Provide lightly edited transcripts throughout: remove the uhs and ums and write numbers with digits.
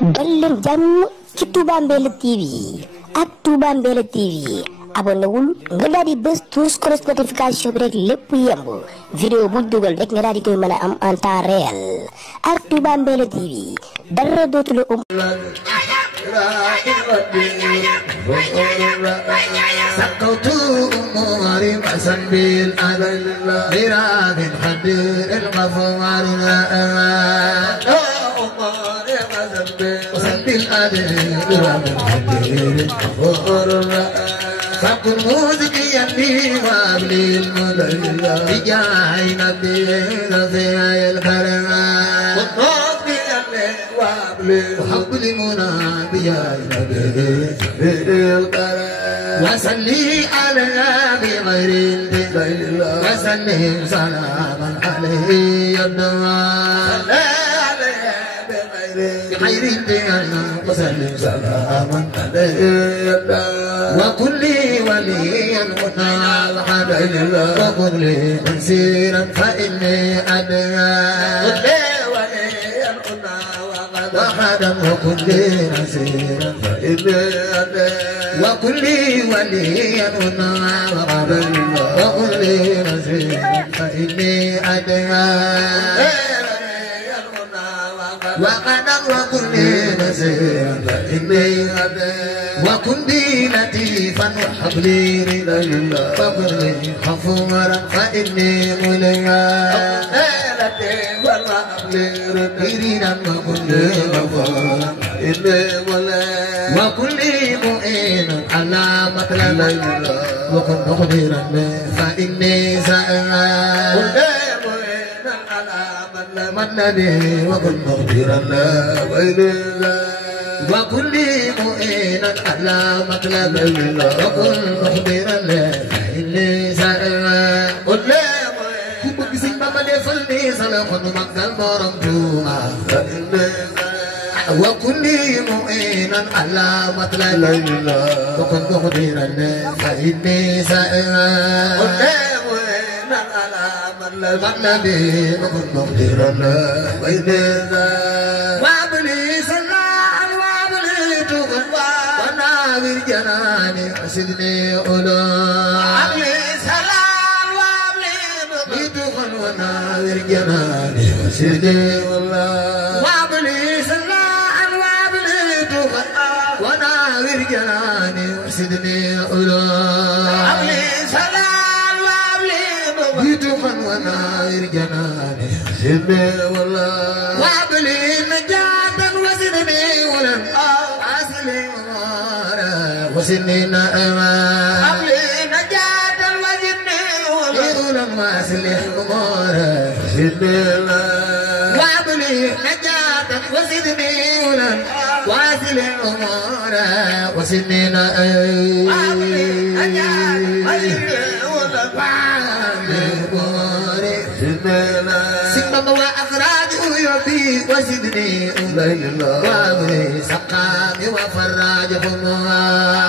dal leen jàmm ci Touba Mbella TV ak Touba Mbella TV abonné wul nga daal di bës tous cloche notification bi rek lépp yemb vidéo bu dugal rek nga daal di koy mën a am en temps réel ak Touba Mbella TV dara dootu la سقط أموري وسنبيل غراب خدير الغفار وسنبيل غراب خدير الغفار فكن موزكيا لي وابلي المدلل بجاي نبي رفيع الكرم وحب لمنا بجاي نبي الكرم وصلي على بغير البدل وسلم سلاما عليه الدوام بغير البدل وسلم سلاما عليه الدوام وكل ولي هنا الحمد لله وكل منسيرا فإني أدعى وخدم وكل نسيرا فإني أدعى وكل ولي هنا وقبل وكل نسير فإني أدعى وقدر وكل نسير فإني أدعى وكن بي لطيفا وحبلي رضا الله وكن لي غفورا فإني مليا لطيفا وحبلي رضا وكن لي غفورا فإني مليا وكن لي مؤمنا على مطلب الله وكن مقدرا فإني سائرا كن لي مؤمنا على مطلب وكن مقدرا فإني وكل مؤمنا على مطلب الله وكن مخبرا فإني سائرا كل مؤمنا كسي بابا دفلني سلخن مقدل برمتوها فإني وكل مؤمنا على مطلب الله وكن مخبرا فإني سائرا كل مؤمنا على مطلب وكن مخبرا فإني سائرا جناني وسدني أولا أبلي سلام وابلي بيدخل وناظر جناني وسدني أولا وابلي سلام وابلي بيدخل وناظر جناني وسدني أولا أبلي سلام وابلي بيدخل وناظر جناني وسدني أولا وابلي نجاة وسدني أولا وسنين أمان أبلي نجاة وجني ولا واسلح أمورا وسنين وأبلي نجاة وسني ولا واسلح أمورا وسنين أبلي نجاة ولا سنين وأخراجه يبي وسدني ليلا وأبلي سقامي وفراجهم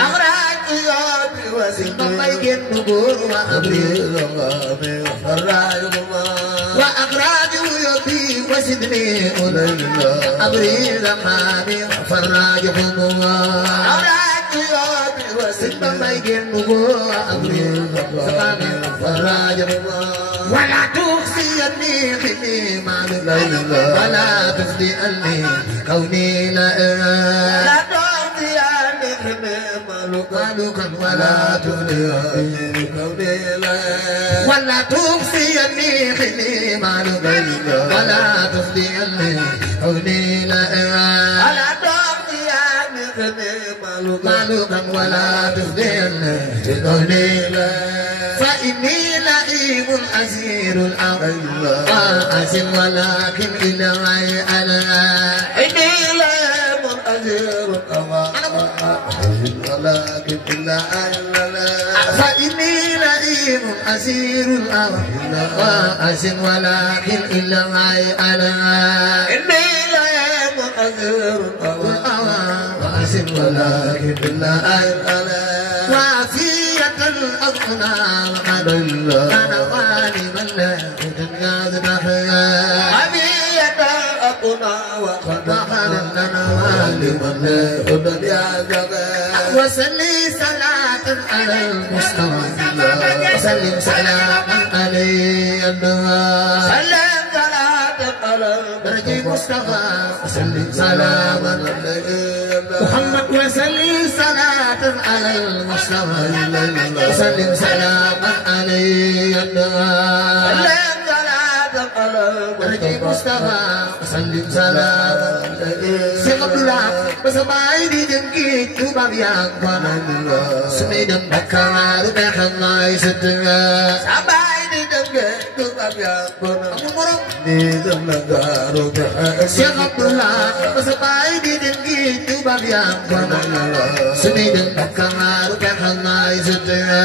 أخراج يبي وسدني بيجن نقول وأبلي سقامي وفراجهم وأخراجه يبي وسدني ليلا أبلي سقامي وفراجهم أخراج يبي وسدني بيجن نقول وأبلي سقامي وفراجهم ولا تخزيني في مال الليل ولا تخزيني كوني لا تخزيني في مالك ولا تخزيني كوني لا ولا تخزيني في مال الليل ولا تخزيني كوني لا ولا تخزيني في مالك ولا تخزيني كوني لا فإني لئيم أسير الأرض أسير ولكن إلى غير أنا إني لئيم أسير الأرض ولكن إلى أنا فإني لئيم أسير الأرض أسير ولكن إلى غير أنا إني لئيم أسير الأرض أسير ولكن إلى غير أنا وعافية الأغنى وقد أنا غالبا لا الدنيا ذبحها عافية الأغنى وقد أنا من الدنيا جمال وصلي صلاة على المصطفى وسلم سلاما عليه الدواء سلم صلاة على درجة مصطفى وسلم سلاما عليه محمد وسلم صلاة على المصطفى وسلم سلاما عليه الدواء سلم صلاة على درجة مصطفى وسلم سلاما عليه Cheikh Abdoulaye ba sa baay di dem géej tubaab yaa ngi ko naan su may dem Dakar ba xam ngay sët nga sa baay di dem géej tubaab yaa ngi ko naan amul morom di dem Dakar ba Cheikh Abdoulaye ba sa baay di dem géej tubaab yaa ngi ko naan su may dem Dakar ba xam ngay sët nga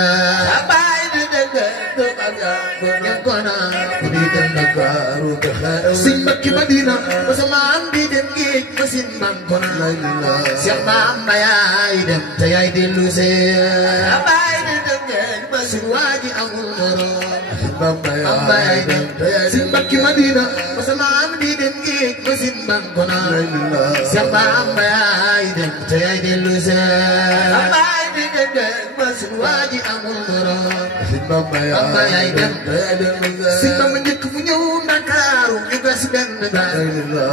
sa baay di dem géej tubaab yaa ngi ko naan di dem Dakar ba Sëñ Mbàkke Madina ba sa maam di dem géej ba sin man kon la Cheikh maam ma yaay dem te yaay dellu see baay di dem géej ba sin waaji amul morom maam yaay dem te yaay Sëñ Mbàkke Madina ba sa maam di dem géej ba sin man kon la Cheikh maam ma yaay dem te yaay dellu see baay di dem géej ba sin waaji amul morom maam yaay dem te yaay dellu see Sëñ Bamba njëkk mu ñëw Ndakaaru ñu gas benn gaal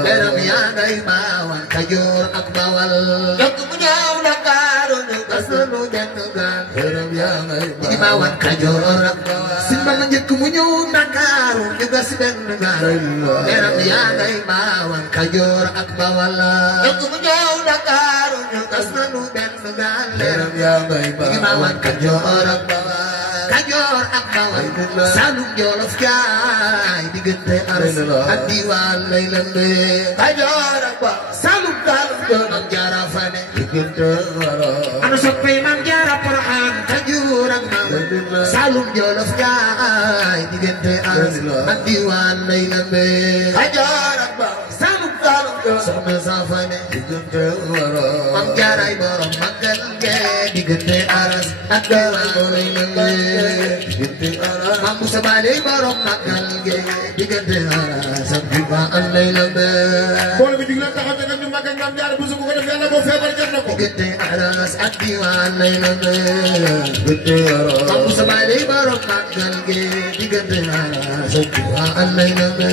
leeram yaa ngay baawal Kajoor ak Bawal njëkk mu ñëw Ndakaaru ñu gas benn gaal leeram yaa ngay baawal Kajoor ak Bawal Sëñ Bamba njëkk mu ñëw Ndakaaru ñu gas benn gaal leeram yaa ngay baawal Kajoor ak Bawal njëkk mu ñëw Ndakaaru ñu gas benn gaal leeram yaa ngay baawal Kajoor ak Bawal Kajoor ak Bawal Saalum Jolof jaay diggante Aras ak Diwaan lay lëmbe Kajoor ak Bawal Saalum Jolof Maam Jaara Fane diggante Aras ana soppe Maam Jaara Poroxaan Kajoor ak Bawal Saalum Jolof jaay diggante Aras ak Diwaan lay lëmbe Kajoor ak Bawal Saalum Jolof soxna sa Fane diggante Maam Jaaraay borom Magal ge diggante Aras ak Diwaan lay lëmbe Maam Musa Bale borom Magal ge diggante Aras ak Diwaan lay lëmbe boole bi digle taxaw te ñu magal Maam Jaara bu su ko def Yàlla boo feebar jot na ko diggante Aras ak Diwaan lay lëmbe Maam Musa Bale borom Magal ge diggante Aras ak Diwaan lay lëmbe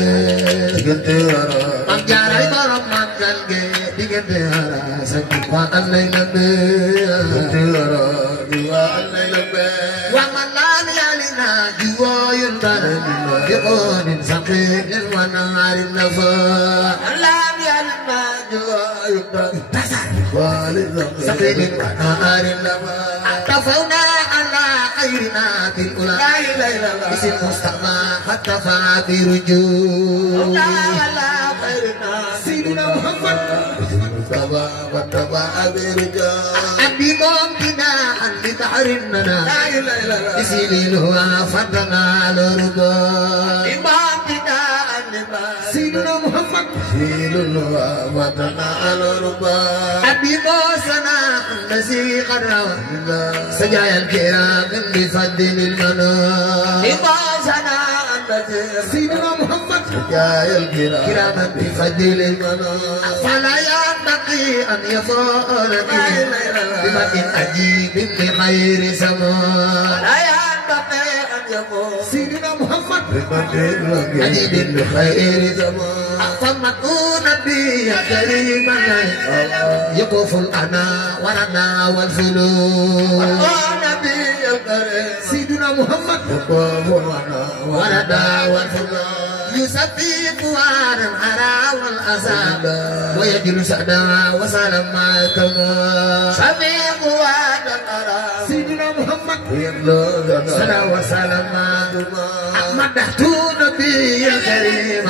Maam Jaaraay borom Magal ge diggante Aras ak Diwaan lay lëmbe Diwaan lay lëmbe جوايل بلد بقول سقيم ونار النفاق اللام يلمى جوايل بلد سقيم ونار النفاق اعتفونا على خيرنا في الأولى اسم مصطفى حتى في رجوع على خيرنا سيدنا محمد مصطفى واتبع برجوع أبي ممكنا عن بحر الندى سيدنا هو فتنا لرضا إمامنا سيدنا محمد سيدنا فتنا لرضا أبي موسنا الذي قرر سجايا الكرام بفضل المنى إمامنا سيدنا محمد سجايا الكرام بفضل المنى فلا ينبغي أن يفعل بمن أجيب بخير سماء سيدنا محمد أجيب بخير زمان فمكوا نبي كريما يقف الأنا ورنا والفلوس سيدنا محمد يقف الأنا ورنا والفلوس يسفي قوار الحرام والأسى ويجل سعدا وسلم مع التمام سفي قوار الحرام سيدنا محمد صلى وسلم أحمد دحتو نبي الكريم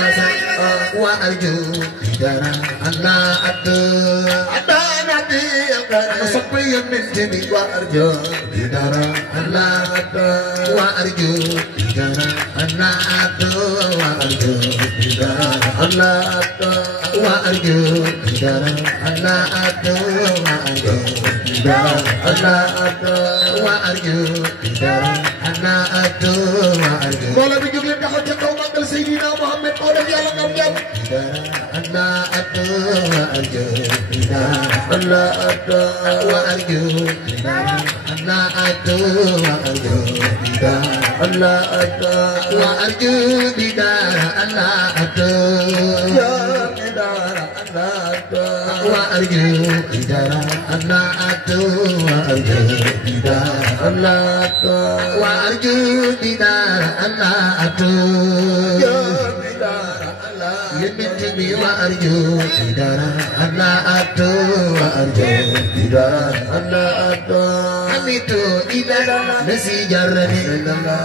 وأرجو جرى الله أدى نبي الكريم صبي من جميع وأرجو بدارا الله وأرجو بدارا الله وأرجو بدارا الله وأرجو بدارا الله وأرجو بدارا الله وأرجو بدارا الله وأرجو مولا بيجوك لنا حتى قوم أنقل سيدنا محمد قولك يا لنا رجال الله وأرجو بدارا الله وأرجو بدارا الله وأرجو بدارا الله وأرجو بدارا الله يا بدارا الله وأرجو بدارا الله وأرجو بدارا الله وأرجو بدارا الله يا بدارا يمتني وأرجو بدارا الله وأرجو بدارا الله حميت إلى نسي جرني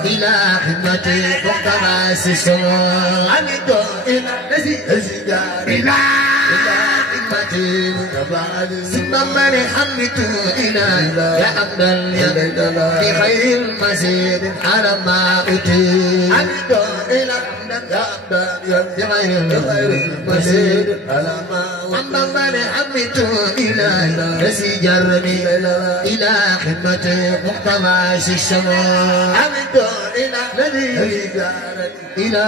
إلى خدمتي مقتبس السماء حميت إلى نسي جرني إلى خدمتي مقتبس السماء حميت إلى يا عبد اليد في خير المسير على ما أتي حميت إلى يا عبد اليد في خير المسير على ما أتي حميت إلى نسي جرني إلى خدمتي مقتبس السماء حميت إلى الذي جارني إلى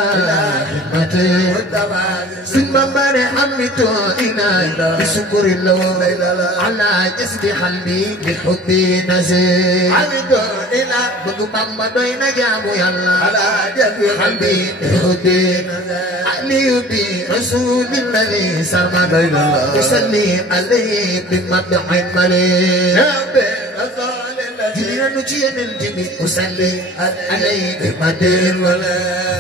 خدمتي مقتبس السماء حميت إلى بشكر الله على جسد قلبي بحبي نزيد حميت إلى بقبام بين جامو يلا على جسد قلبي بحبي علي برسول الذي سرمد يصلي عليه بمدح مليء جيران جيران الجميع أصلي عليه بمدين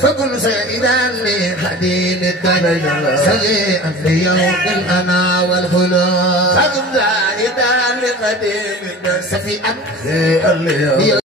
فكن سيدا لخديم الدنيا سيئا في يوم الأنا والخلود فكن سيدا لخديم الدنيا سفيئا